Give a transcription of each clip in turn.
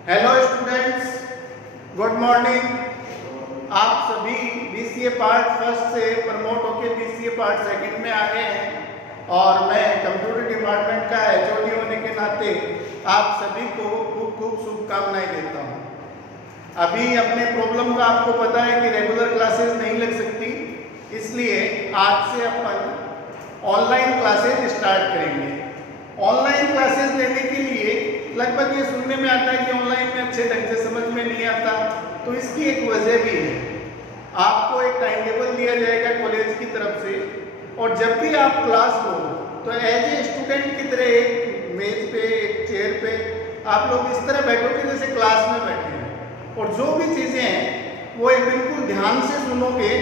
Hello students, good morning. आप सभी BCA part first से प्रमोट होकर बीसीए पार्ट सेकंड में आ गए हैं और मैं कंप्यूटर डिपार्टमेंट का एचओडी होने के नाते आप सभी को खूब खूब शुभकामनाएं देता हूं। अभी अपने प्रॉब्लम का आपको पता है कि रेगुलर क्लासेस नहीं लग सकती, इसलिए आज से अपन ऑनलाइन क्लासेस स्टार्ट करेंगे। ऑनलाइन क्लासेस लेने के लिए लगभग ये सुनने में आता है कि ऑनलाइन में अच्छे ढंग से समझ में नहीं आता, तो इसकी एक वजह भी है। आपको एक टाइम टेबल दिया जाएगा कॉलेज की तरफ से, और जब भी आप क्लास लो तो एज ए स्टूडेंट की तरह एक मेज पे, एक चेयर पे आप लोग इस तरह बैठोगे जैसे क्लास में बैठे हैं, और जो भी चीज़ें हैं वो एक बिल्कुल ध्यान से सुनोगे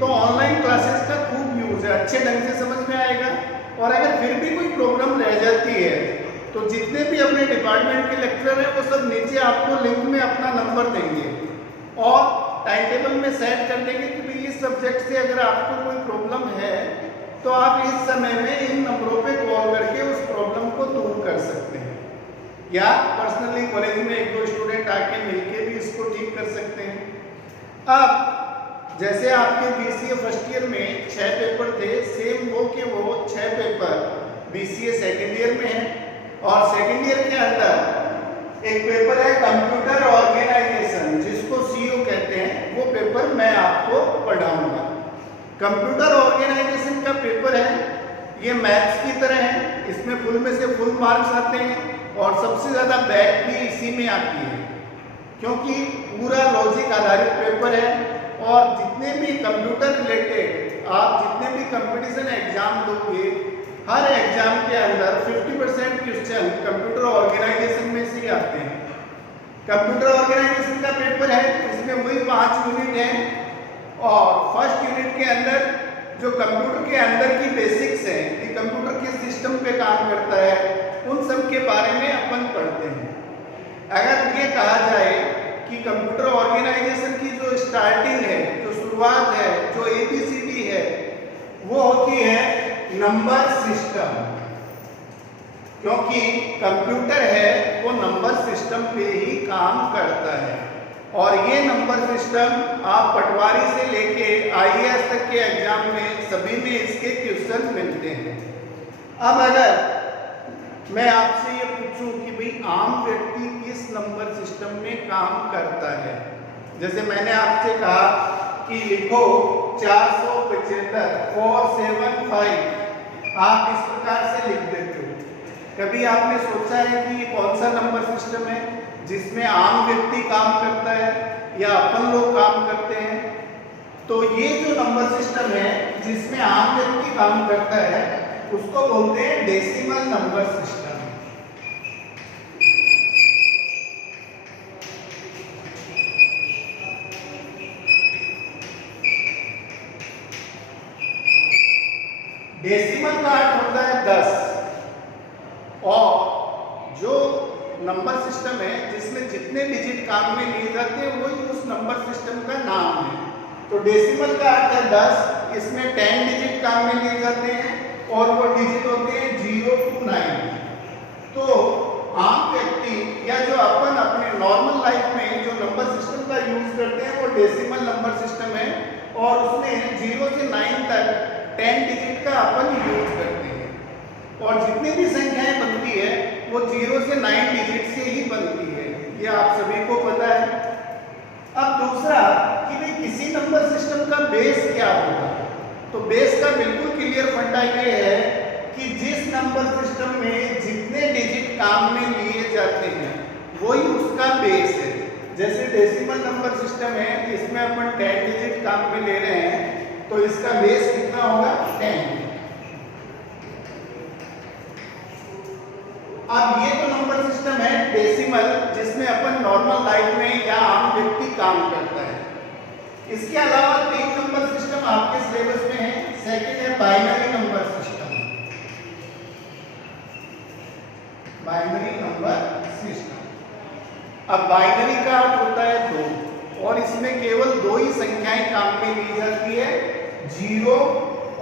तो ऑनलाइन क्लासेस का खूब यूज है, अच्छे ढंग से समझ में आएगा। और अगर फिर भी कोई प्रॉब्लम रह जाती है तो जितने भी अपने डिपार्टमेंट के लेक्चरर हैं वो सब नीचे आपको लिंक में अपना नंबर देंगे और टाइम टेबल में सेट कर देंगे कि भाई इस सब्जेक्ट से अगर आपको कोई प्रॉब्लम है तो आप इस समय में इन नंबरों पे कॉल करके उस प्रॉब्लम को दूर कर सकते हैं, या पर्सनली कॉलेज में एक दो स्टूडेंट आके मिलके भी इसको ठीक कर सकते हैं। अब जैसे आपके बीसीए फर्स्ट ईयर में 6 पेपर थे, सेम वो के वो 6 पेपर बीसीए सेकेंड ईयर में है। और सेकेंड ईयर के अंदर एक पेपर है कंप्यूटर ऑर्गेनाइजेशन, जिसको सीओ कहते हैं, वो पेपर मैं आपको पढ़ाऊंगा। कंप्यूटर ऑर्गेनाइजेशन का पेपर है, ये मैथ्स की तरह है, इसमें फुल में से फुल मार्क्स आते हैं और सबसे ज़्यादा बैक भी इसी में आती है, क्योंकि पूरा लॉजिक आधारित पेपर है। और जितने भी कंप्यूटर रिलेटेड आप जितने भी कंपटीशन एग्जाम दोगे, हर एग्जाम के अंदर 50% क्वेश्चन कंप्यूटर ऑर्गेनाइजेशन में से ही आते हैं। कंप्यूटर ऑर्गेनाइजेशन का पेपर है, इसमें वही 5 यूनिट हैं और फर्स्ट यूनिट के अंदर जो कंप्यूटर के अंदर की बेसिक्स हैं कि कंप्यूटर किस सिस्टम पे काम करता है, उन सब के बारे में अपन पढ़ते हैं। अगर ये कहा जाए कि कंप्यूटर ऑर्गेनाइजेशन की जो स्टार्टिंग है, जो शुरुआत है, जो ABCD है, वो होती है नंबर सिस्टम, क्योंकि कंप्यूटर है वो नंबर सिस्टम पे ही काम करता है। और ये नंबर सिस्टम आप पटवारी से लेके IAS तक के एग्जाम में सभी में इसके क्वेश्चन मिलते हैं। अब अगर मैं आपसे ये पूछूं कि भाई आम व्यक्ति किस नंबर सिस्टम में काम करता है, जैसे मैंने आपसे कहा कि लिखो 475 475, आप इस प्रकार से लिख देते हो। कभी आपने सोचा है कि ये कौन सा नंबर सिस्टम है जिसमें आम व्यक्ति काम करता है या अपन लोग काम करते हैं? तो ये जो नंबर सिस्टम है जिसमें आम व्यक्ति काम करता है उसको बोलते हैं डेसिमल नंबर सिस्टम। डेसिमल का अर्थ होता है 10, और जो नंबर सिस्टम है जिसमें जितने डिजिट काम में लिए जाते हैं वही उस नंबर सिस्टम का नाम है। तो डेसिमल का अर्थ है 10, इसमें 10 डिजिट काम में लिए जाते हैं और वो डिजिट होते हैं 0 to 9। तो आम व्यक्ति या जो अपन अपने नॉर्मल लाइफ में जो नंबर सिस्टम का यूज करते हैं वो डेसिमल नंबर सिस्टम है, और उसमें 0 से 9 तक 10 डिजिट का अपन यूज करते हैं। और जितनी भी संख्याएं बनती है वो 0 से 9 डिजिट से ही बनती है, ये आप सभी को पता है। अब दूसरा कि भाई किसी नंबर सिस्टम का बेस क्या होगा, तो बेस का बिल्कुल क्लियर फंडा ये है कि जिस नंबर सिस्टम में जितने डिजिट काम में लिए जाते हैं वही उसका बेस है। जैसे डेसिमल नंबर सिस्टम है, इसमें अपन 10 डिजिट काम में ले रहे हैं, तो इसका बेस कितना होगा? 10। अब ये तो नंबर सिस्टम है डेसिमल, जिसमें अपन नॉर्मल लाइफ में या आम व्यक्ति काम करता है। इसके अलावा 3 नंबर सिस्टम आपके सिलेबस में है। सेकंड है binary number system. Binary number system, अब बाइनरी का अर्थ होता है 2, और इसमें केवल 2 ही संख्याएं काम में ली जाती है, 0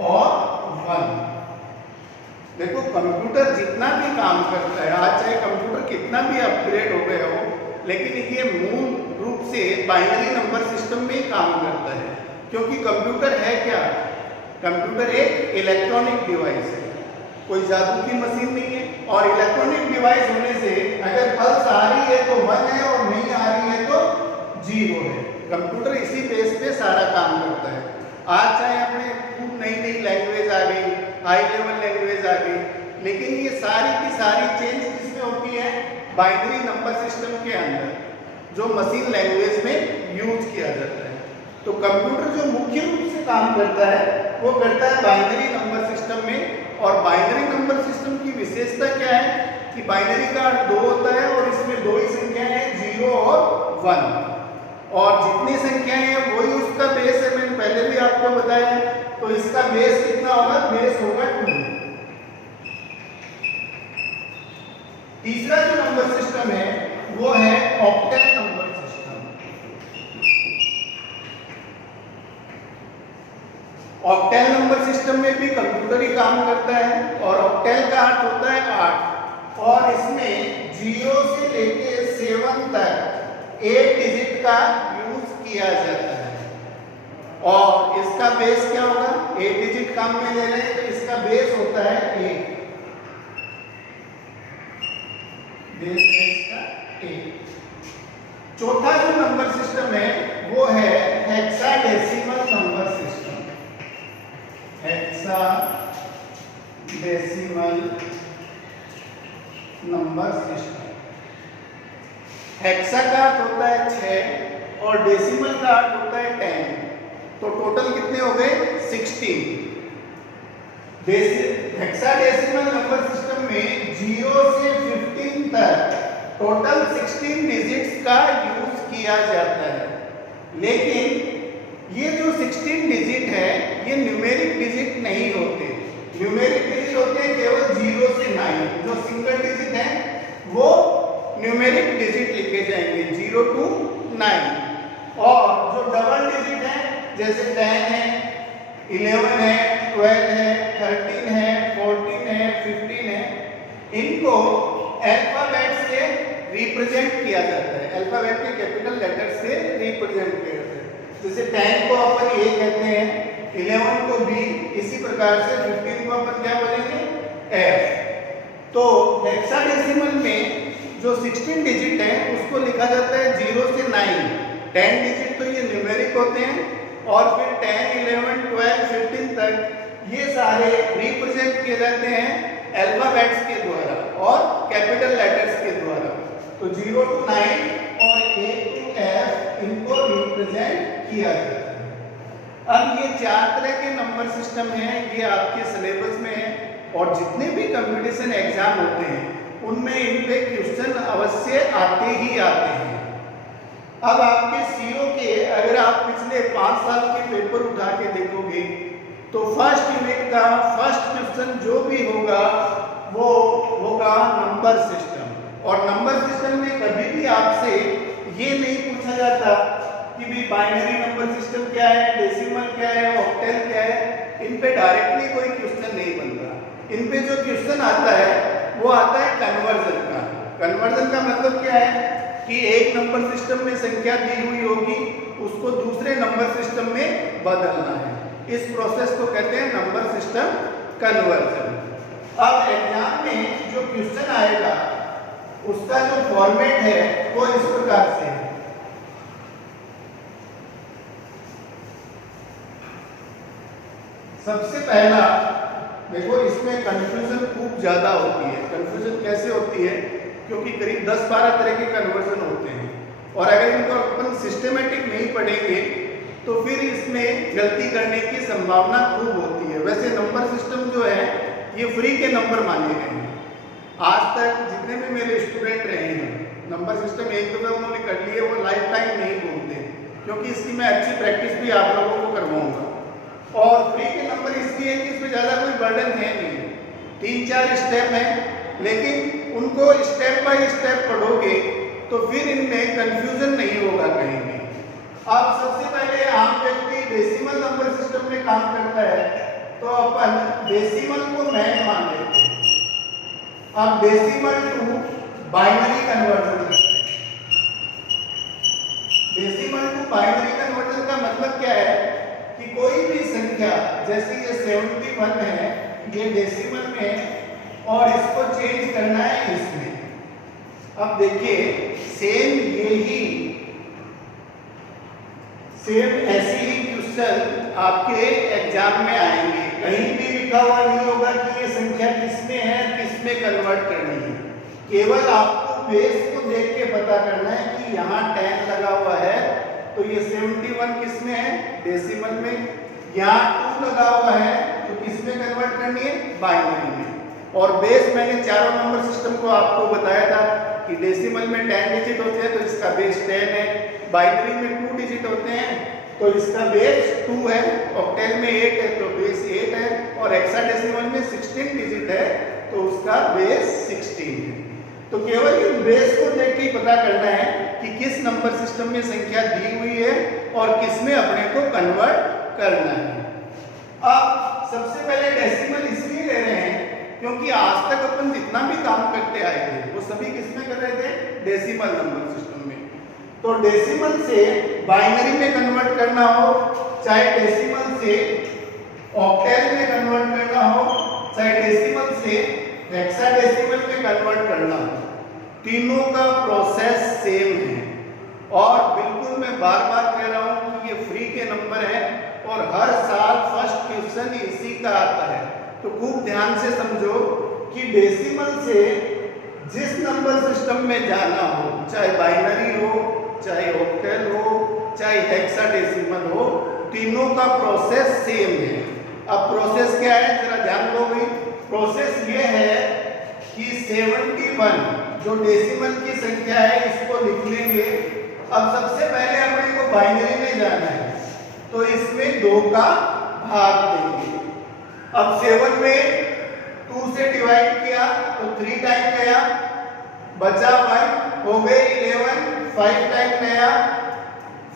और 1। देखो कंप्यूटर जितना भी काम करता है, आज चाहे कंप्यूटर कितना भी अपग्रेड हो गया हो, लेकिन ये मूल रूप से बाइनरी नंबर सिस्टम में ही काम करता है, क्योंकि कंप्यूटर है क्या? कंप्यूटर एक इलेक्ट्रॉनिक डिवाइस है, कोई जादू की मशीन नहीं है। और इलेक्ट्रॉनिक डिवाइस होने से अगर पल्स आ रही है तो 1 है और नहीं आ रही है तो 0 है। कंप्यूटर इसी बेस पे सारा काम करता है। आज चाहे अपने खूब नई नई लैंग्वेज आ गई, हाई लेवल लैंग्वेज आ गई, लेकिन ये सारी की सारी चेंज किसमें होती है? बाइनरी नंबर सिस्टम के अंदर, जो मशीन लैंग्वेज में यूज किया जाता है। तो कंप्यूटर जो मुख्य रूप से काम करता है वो करता है बाइनरी नंबर सिस्टम में। और बाइनरी नंबर सिस्टम की विशेषता क्या है कि बाइनरी का अर्थ 2 होता है और इसमें दो ही संख्या है, 0 और 1। और जितनी संख्याएं हैं वही उसका बेस है, मैंने पहले भी आपको बताया। तो इसका बेस कितना होगा? बेस होगा 2। तीसरा जो नंबर सिस्टम है वो है octal number system. Octal number system में भी कंप्यूटर ही काम करता है और ऑक्टल का अर्थ होता है 8। और इसमें 0 से लेके 7 तक 8 डिजिट का यूज किया जाता है। और इसका बेस क्या होगा? 8 डिजिट काम में ले रहे हैं तो इसका बेस होता है 8। बेस है इसका 8। चौथा जो नंबर सिस्टम है वो है hexadecimal number system. Hexadecimal number system. Hexa का अर्थ होता है 6 और डेसिमल का अर्थ होता है 10। तो टोटल कितने हो गए? 16। हेक्साडेसिमल नंबर सिस्टम में 0 से 15 तक टोटल 16 डिजिट्स का यूज किया जाता है। लेकिन ये जो 16 डिजिट है ये न्यूमेरिक डिजिट नहीं होते। न्यूमेरिक डिजिट होते हैं केवल 0 से 9। जो सिंगल डिजिट है वो न्यूमेरिक डिजिट लिखे जाएंगे 0 to 9। और जो डबल डिजिट है जैसे 10 है, 11 है, 12 है, 13 है, 14 है, 15 है, इनको अल्फाबेट से रिप्रेजेंट किया जाता है। अल्फाबेट के कैपिटल लेटर से रिप्रेजेंट किया जाता है। जैसे 10 को अपन A कहते हैं, 11 को B, इसी प्रकार से 15 को अपन क्या बोलेंगे? F। तो हेक्साडेसिमल में जो 16 डिजिट है उसको लिखा जाता है 0 से 9। 10 डिजिट तो ये न्यूमेरिक होते हैं और फिर 10, 11, 12, 15 तक ये सारे रिप्रेजेंट किए जाते हैं अल्फाबेट्स के द्वारा और कैपिटल लेटर्स के द्वारा। तो 0 to 9 और A to F इनको रिप्रेजेंट किया जाता है। अब ये 4 तरह के नंबर सिस्टम हैं, ये आपके सिलेबस में है और जितने भी कंपटीशन एग्जाम होते हैं उनमें इन पे क्वेश्चन अवश्य आते ही आते हैं। अब आपके सीओ के अगर आप पिछले 5 साल के पेपर उठा के देखोगे तो फर्स्ट यूनिट का फर्स्ट क्वेश्चन जो भी होगा वो होगा नंबर सिस्टम। और नंबर सिस्टम में कभी भी आपसे ये नहीं पूछा जाता कि भी बाइनरी नंबर सिस्टम क्या है, डेसिमल क्या है, ऑक्टल क्या है। इन पे डायरेक्टली कोई क्वेश्चन नहीं बनता। इन पे जो क्वेश्चन आता है वो आता है कन्वर्जन का। कन्वर्जन का मतलब क्या है कि एक नंबर सिस्टम में संख्या दी हुई होगी, उसको दूसरे नंबर सिस्टम में बदलना है। इस प्रोसेस को कहते हैं नंबर सिस्टम कन्वर्जन। अब एग्जाम में जो क्वेश्चन आएगा उसका जो फॉर्मेट है वो इस प्रकार से है। सबसे पहला देखो, इसमें कंफ्यूजन खूब ज़्यादा होती है। कंफ्यूजन कैसे होती है? क्योंकि करीब 10-12 तरह के कन्वर्जन होते हैं और अगर इनको अपन सिस्टमेटिक नहीं पढ़ेंगे तो फिर इसमें गलती करने की संभावना खूब होती है। वैसे नंबर सिस्टम जो है ये फ्री के नंबर माने गए हैं। आज तक जितने भी मेरे स्टूडेंट रहे हैं नंबर सिस्टम एक दफा उन्होंने कर लिए, वो लाइफ टाइम नहीं भूलते, क्योंकि इसकी मैं अच्छी प्रैक्टिस भी आप लोगों को करवाऊंगा। और फ्री के नंबर इसलिए कि इसमें ज़्यादा कोई बर्डन है नहीं, 3-4 स्टेप हैं, लेकिन उनको स्टेप बाय स्टेप पढ़ोगे तो फिर इनमें कंफ्यूजन नहीं होगा कहीं भी। अब सबसे पहले आम व्यक्ति डेसिमल नंबर सिस्टम में काम करता है तो अपन डेसिमल को मैन मान लेते हैं। अब डेसिमल टू बाइनरी कन्वर्जन करते हैं। जैसे ये 71 है, ये डेसिमल में है और इसको चेंज करना है इसमें। अब देखिए सेम ऐसी ही क्वेश्चन आपके एग्जाम में आएंगे। कहीं भी लिखा हुआ नहीं होगा कि ये संख्या किसमें है, किसमें कन्वर्ट करनी है। केवल आपको बेस को देख के पता करना है कि यहाँ 10 लगा हुआ है तो ये 71 किसमें है, डेसिमल में। यहाँ 2 लगा हुआ है तो किसमें कन्वर्ट करनी है, बाइनरी में। और बेस मैंने चारों नंबर सिस्टम को आपको बताया था कि डेसिमल में 10 डिजिट होते हैं तो इसका बेस 10 है, बाइनरी में 2 डिजिट होते हैं तो इसका बेस 2 है, ऑक्टेल में 8 है तो बेस 8 है, और हेक्साडेसिमल में 16 डिजिट है तो उसका बेस 16 है। तो केवल इस बेस को देख के ही पता करना है कि किस नंबर सिस्टम में संख्या दी हुई है और किसमें अपने को कन्वर्ट करना है। अब सबसे पहले डेसिमल इसलिए ले रहे हैं क्योंकि आज तक अपन जितना भी काम करते आए थे वो सभी किसमें कर रहे थे, डेसिमल नंबर सिस्टम में। तो डेसिमल से बाइनरी में कन्वर्ट करना हो, चाहे डेसिमल से ऑक्टेल में कन्वर्ट करना हो, चाहे डेसिमल से हेक्साडेसिमल में कन्वर्ट करना हो, तीनों का प्रोसेस सेम है। और बिल्कुल मैं बार बार कह रहा हूं कि ये फ्री के नंबर है और हर साल फर्स्ट क्वेश्चन इसी का आता है। तो खूब ध्यान से समझो कि डेसिमल से जिस नंबर सिस्टम में जाना हो, चाहे बाइनरी हो, चाहे ऑक्टेल हो, चाहे हेक्साडेसिमल हो, तीनों का प्रोसेस सेम है। अब प्रोसेस क्या है जरा ध्यान दो भाई। प्रोसेस ये है कि 71 जो डेसिमल की संख्या है इसको लिख लेंगे। अब सबसे पहले अपने को बाइनरी में जाना है तो इसमें 2 का भाग देंगे। अब 7 में 2 से डिवाइड किया तो 3 टाइम गया, बचा 1, हो गए 11, 5 टाइम गया,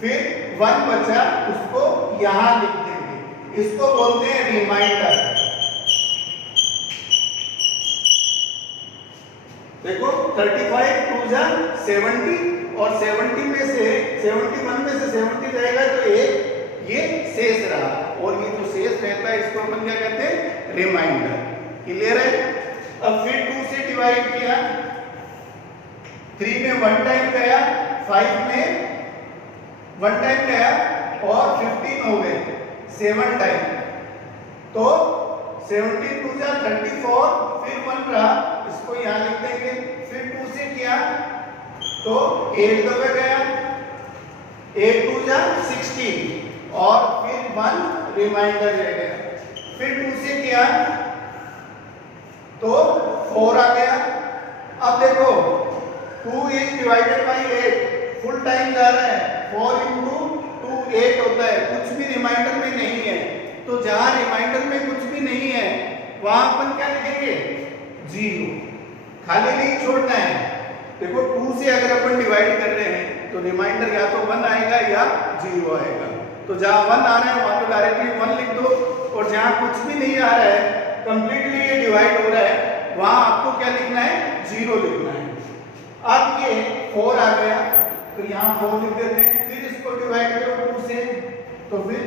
फिर 1 बचा, उसको यहां लिख देंगे। इसको बोलते हैं रिमाइंडर। देखो 35 2 जा 70 और 70 में से 71 में से 70 जाएगा तो ये शेष रहा, और ये जो शेष रहता है इसको अपन क्या कहते हैं, रिमाइंडर। क्लियर है। अब फिर 2 से डिवाइड किया, 3 में 1 टाइम गया, 5 में 1 टाइम गया और 15 हो गए 7 टाइम, तो 17 2 जा 34, फिर 1 रहा, इसको यहाँ लिख देंगे। फिर 2 से किया तो 8 दफे गया, 8 2 जा 16 और फिर 1 रिमाइंडर रह गया। फिर 2 से किया तो 4 आ गया। अब देखो 2 is divided by 8, full time जा रहा है, 4 into 2 8 होता है, कुछ भी रिमाइंडर में नहीं है। तो जहां रिमाइंडर में कुछ भी नहीं है वहां अपन क्या लिखेंगे, 0, खाली नहीं छोड़ना है। देखो 2 से अगर अपन डिवाइड कर रहे हैं तो रिमाइंडर या तो 1 आएगा या 0 आएगा। तो जहां 1 आ रहा है वहां तो डायरेक्टली 1 लिख दो, और जहां कुछ भी नहीं आ रहा है, कंप्लीटली ये डिवाइड हो रहा है, वहां आपको क्या लिखना है, 0 लिखना है। अब ये 4 आ गया तो यहाँ 4 लिख देते हैं। फिर इसको डिवाइड करो 2 से, तो फिर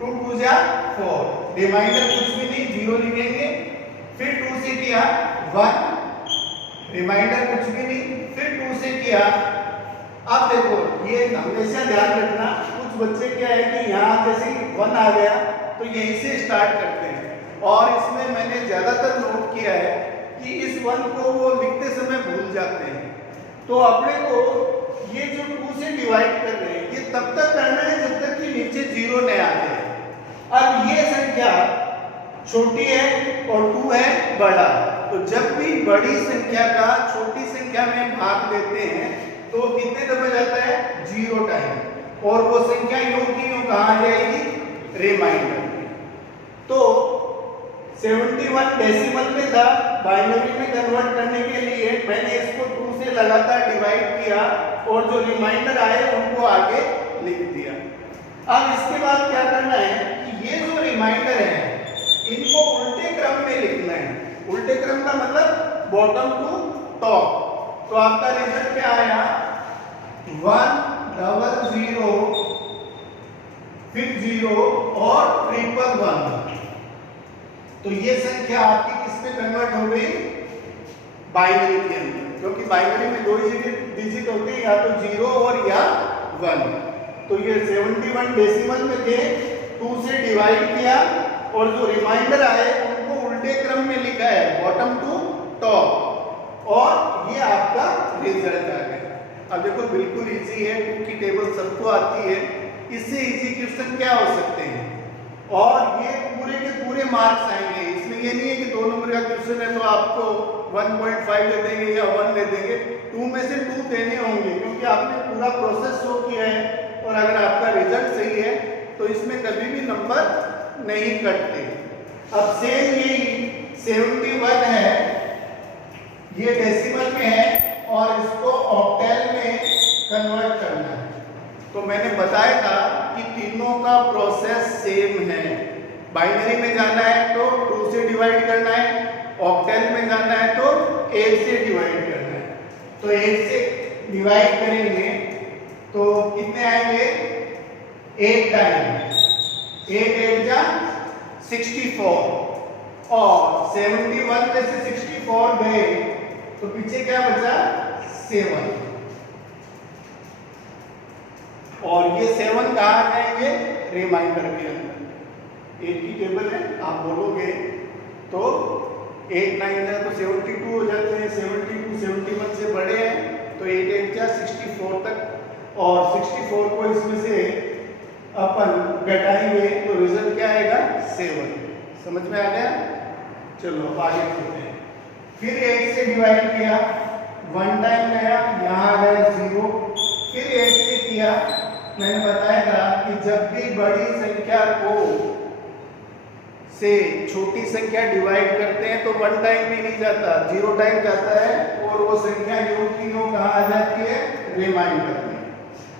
2 2 जा 4, रिमाइंडर कुछ भी नहीं, 0 लिखेंगे। फिर 2 से किया 1, रिमाइंडर कुछ भी नहीं, फिर 2 से किया। अब देखो ये हमेशा ध्यान रखना, कुछ बच्चे क्या है कि यहाँ जैसे 1 आ गया तो यहीं से स्टार्ट करते हैं, और इसमें मैंने ज्यादातर नोट किया है कि इस 1 को वो लिखते समय भूल जाते हैं। तो अपने को ये जो 2 से डिवाइड कर रहे हैं ये तब तक करना है जब तक कि नीचे 0 न आ जाए। अब ये संख्या छोटी है और 2 है बड़ा, तो जब भी बड़ी संख्या का छोटी संख्या में भाग देते हैं तो वो कितने दफे जाता है, 0 टाइम, और वो संख्या यूं की यूं कहाँ जाएगी, रिमाइंडर। तो 71 डेसिमल में था, बाइनरी में कन्वर्ट करने के लिए मैंने इसको 2 से लगातार डिवाइड किया और जो रिमाइंडर आए उनको आगे लिख दिया। अब इसके बाद क्या करना है कि ये जो रिमाइंडर है इनको उल्टे क्रम में लिखना है। उल्टे क्रम का मतलब बॉटम टू टॉप। तो आपका रिजल्ट क्या आया, 1 0 0 फिर 0 और 1 1 1। तो ये संख्या आपकी किस में कन्वर्ट हो गई? बाइनरी के अंदर, क्योंकि बाइनरी में दो ही डिजिट होते हैं, या तो 0 और या 1। तो ये 71 डेसिमल में थे, 2 से डिवाइड किया और जो रिमाइंडर आए उनको उल्टे क्रम में लिखा है, बॉटम टू टॉप, और ये आपका रिजल्ट आ गया। अब देखो बिल्कुल इजी है, 2 की टेबल सबको आती है, इससे इजी क्वेश्चन क्या हो सकते हैं? और ये पूरे के पूरे मार्क्स आएंगे। इसमें ये नहीं है कि 2 नंबर का क्वेश्चन है तो आपको 1.5 दे देंगे या 1 दे देंगे, 2 में से 2 देने होंगे, क्योंकि आपने पूरा प्रोसेस शो किया है। और अगर आपका रिजल्ट सही है तो इसमें कभी भी नंबर नहीं कटते। अब सेम यही 71 है, ये डेसिमल में है और इसको ऑक्टल में कन्वर्ट करना है। तो मैंने बताया था कि तीनों का प्रोसेस सेम है। बाइनरी में जाना है तो 2 से डिवाइड करना है, ऑक्टल में जाना है तो 8 से डिवाइड करना है। तो 8 से डिवाइड करेंगे तो कितने आएंगे? 8 टाइम 8 8 जा 64, और 71 में से 64 गए तो पीछे क्या बचा? 7। और ये 7 कहाँ जाएंगे? रिमाइंडर के अंदर। 8 की टेबल है, आप बोलोगे तो 8 9 है तो 72 हो जाते हैं, 72 71 से बड़े हैं तो 8 8 जा 64 तक, और 64 को इसमें से अपन घटाएंगे तो रिजल्ट क्या आएगा? 7। समझ में आ गया? चलो आगे चलते हैं। फिर 8 से डिवाइड किया, 1 टाइम गया, यहाँ आ गया 0, फिर 8 से किया। मैंने बताया था कि जब भी बड़ी संख्या को से छोटी संख्या डिवाइड करते हैं तो 1 टाइम भी नहीं जाता, 0 टाइम जाता है, और वो संख्या योग की योग कहाँ आ जाती है? रिमाइंडर में।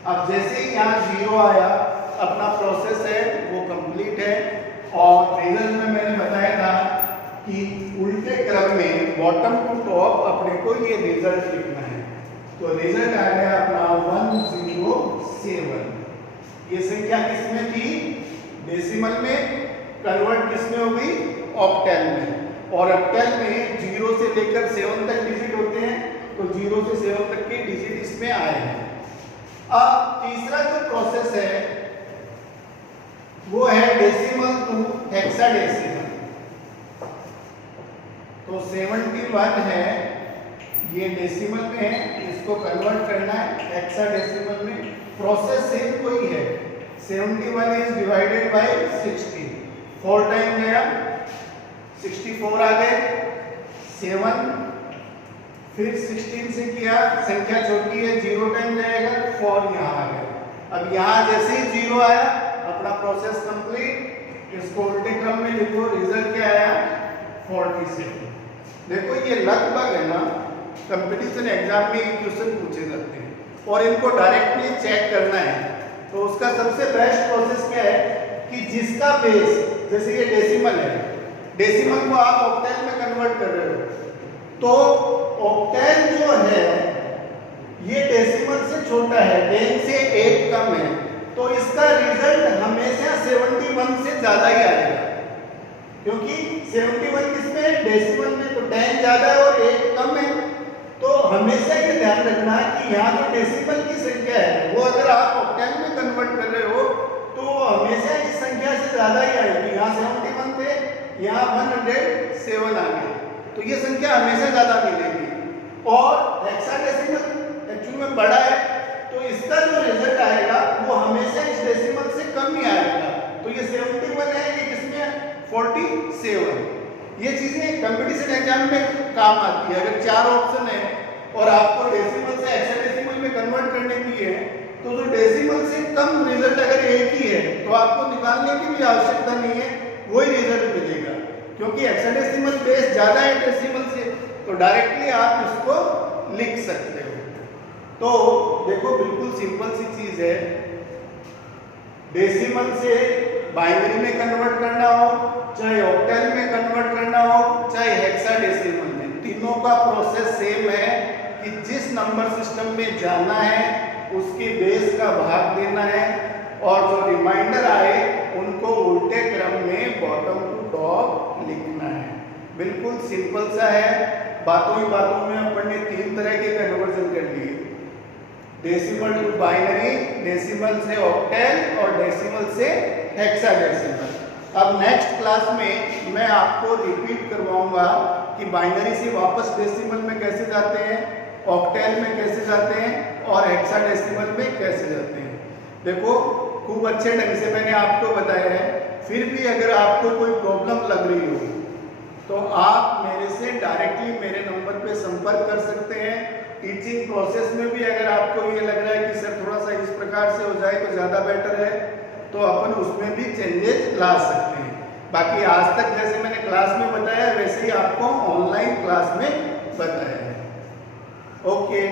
अब जैसे ही यहाँ 0 आया, अपना प्रोसेस है वो कंप्लीट है। और रिजल्ट में मैंने बताया था कि उल्टे क्रम में बॉटम टू टॉप अपने को ये रिजल्ट लिखना है। तो रिजल्ट आ गया अपना 107। ये संख्या किसमें थी? डेसिमल में। कन्वर्ट किसमें हो गई? ऑक्टल में। और ऑक्टल में 0 से लेकर 7 तक डिजिट होते हैं, तो 0 से 7 तक के डिजिट इसमें आए हैं। अब तीसरा जो प्रोसेस है वो है डेसिमल टू हेक्साडेसिमल। तो 71 है, ये डेसिमल में है, इसको कन्वर्ट करना है हेक्साडेसिमल में। प्रोसेस सेम कोई है, 71 इज डिवाइडेड बाय 60, 4 टाइम गया, 64 आ गए, 7, फिर 16 से किया, संख्या छोटी है, 0 टाइम जाएगा, 4 यहाँ आ गया। अब यहाँ जैसे ही 0 आया, अपना प्रोसेस कंप्लीट। इसको उल्टे क्रम में लिखो, रिजल्ट क्या आया? 47। देखो ये लगभग है ना, कंपटीशन एग्जाम में ये क्वेश्चन पूछे जाते हैं और इनको डायरेक्टली चेक करना है। तो उसका सबसे बेस्ट प्रोसेस क्या है कि जिसका बेस, जैसे ये डेसिमल है, डेसिमल को आप ऑक्टल में कन्वर्ट कर रहे हो, तो ऑक्टल जो है ये डेसिमल से छोटा है, 10 से 8 कम है, तो इसका रिजल्ट हमेशा 71 से ज्यादा ही आएगा। क्योंकि 71 किसमें? डेसिमल में, तो 10 ज्यादा है और 8 कम है। तो हमेशा ये ध्यान रखना कि यहाँ जो डेसिमल की संख्या है वो अगर आप ऑक्टल में कन्वर्ट कर रहे हो तो हमेशा इस संख्या से ज्यादा ही आएगी। यहाँ 71 थे, यहाँ 107 आ गए, तो ये संख्या हमेशा ज्यादा मिलेगी। और हेक्साडेसिमल एक्चुअली में बड़ा है, तो इसका जो रिजल्ट आएगा वो हमेशा इस डेसिमल से कम ही आएगा। तो ये 71 है, ये किसमें? 47। ये चीजें कंपटीशन एग्जाम में काम आती है। अगर 4 ऑप्शन है और आपको डेसिमल से हेक्साडेसिमल में कन्वर्ट करने की है, तो जो डेसिमल से कम रिजल्ट अगर एक ही है तो आपको निकालने की भी आवश्यकता नहीं है, वही रिजल्ट मिलेगा। क्योंकि हेक्साडेसिमल बेस ज्यादा है डेसिमल से, तो डायरेक्टली आप इसको लिख सकते हो। तो देखो बिल्कुल सिंपल सी चीज है, डेसिमल से बाइनरी में कन्वर्ट करना हो, चाहे ऑक्टल में कन्वर्ट करना हो, चाहे हेक्साडेसिमल में, तीनों का प्रोसेस सेम है कि जिस नंबर सिस्टम में जाना है उसके बेस का भाग देना है, और जो रिमाइंडर आए उनको उल्टे क्रम में बॉटम टू टॉप लिखना है। बिल्कुल सिंपल सा है। बातों ही बातों में अपन ने 3 तरह के कन्वर्जन कर लिए, डेसिमल टू बाइनरी, डेसिमल से ऑक्टल और डेसिमल से हेक्साडेसिमल। अब नेक्स्ट क्लास में मैं आपको रिपीट करवाऊंगा कि बाइनरी से वापस डेसिमल में कैसे जाते हैं, ऑक्टल में कैसे जाते हैं और हेक्साडेसिमल में कैसे जाते हैं। देखो खूब अच्छे ढंग से मैंने आपको बताया है। फिर भी अगर आपको कोई प्रॉब्लम लग रही हो तो आप मेरे से डायरेक्टली मेरे नंबर पे संपर्क कर सकते हैं। टीचिंग प्रोसेस में भी अगर आपको ये लग रहा है कि सर थोड़ा सा इस प्रकार से हो जाए तो ज़्यादा बेटर है, तो अपन उसमें भी चेंजेस ला सकते हैं। बाकी आज तक जैसे मैंने क्लास में बताया वैसे ही आपको ऑनलाइन क्लास में बताया है। ओके।